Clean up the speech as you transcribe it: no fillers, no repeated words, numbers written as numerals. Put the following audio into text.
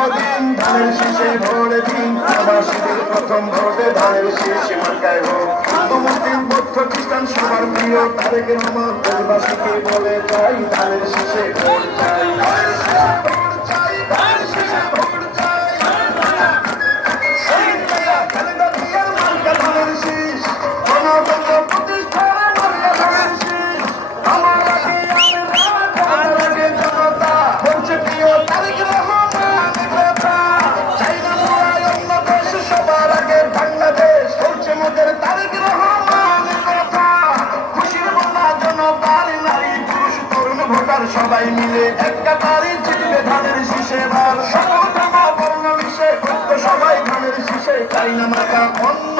শুভদিন, ধানের শীষে ভোট দিন, প্রবাসীদের প্রথম ভোটে ধানের শীষ মার্কায় হোক। হিন্দু মুসলিম বৌদ্ধ খ্রিস্টান সবার প্রিয় তারেক রহমান, দেশবাসীকে বলে যাই ধানের শীষে ভোট চাই, ধানের শীষে ভোট চাই, ধানের শীষে ভোট চাই। শহীদ মিয়া খালেদা জিয়ার মার্কা ধানের শীষ, গণতন্ত্র প্রতিষ্ঠার মার্কা ধানের শীষ। আমার আগে আমার আগে জনতা বলছে প্রিয় তারেক রহমানের কথা। চাই না মোরাই অন্য দেশ, সবার আগে বাংলাদেশ বলছে মোদের তারেক রহমানের কথা। খুশির বন্যা জনতার নারী পুরুষ তরুণ ভোটার সবাই মিলে এক কাতারে জিতবে ধানের শীষে বার। সকল ধর্ম বর্ণ মিশে সবাই ধানের শীষে, চাই না মাথা অন্য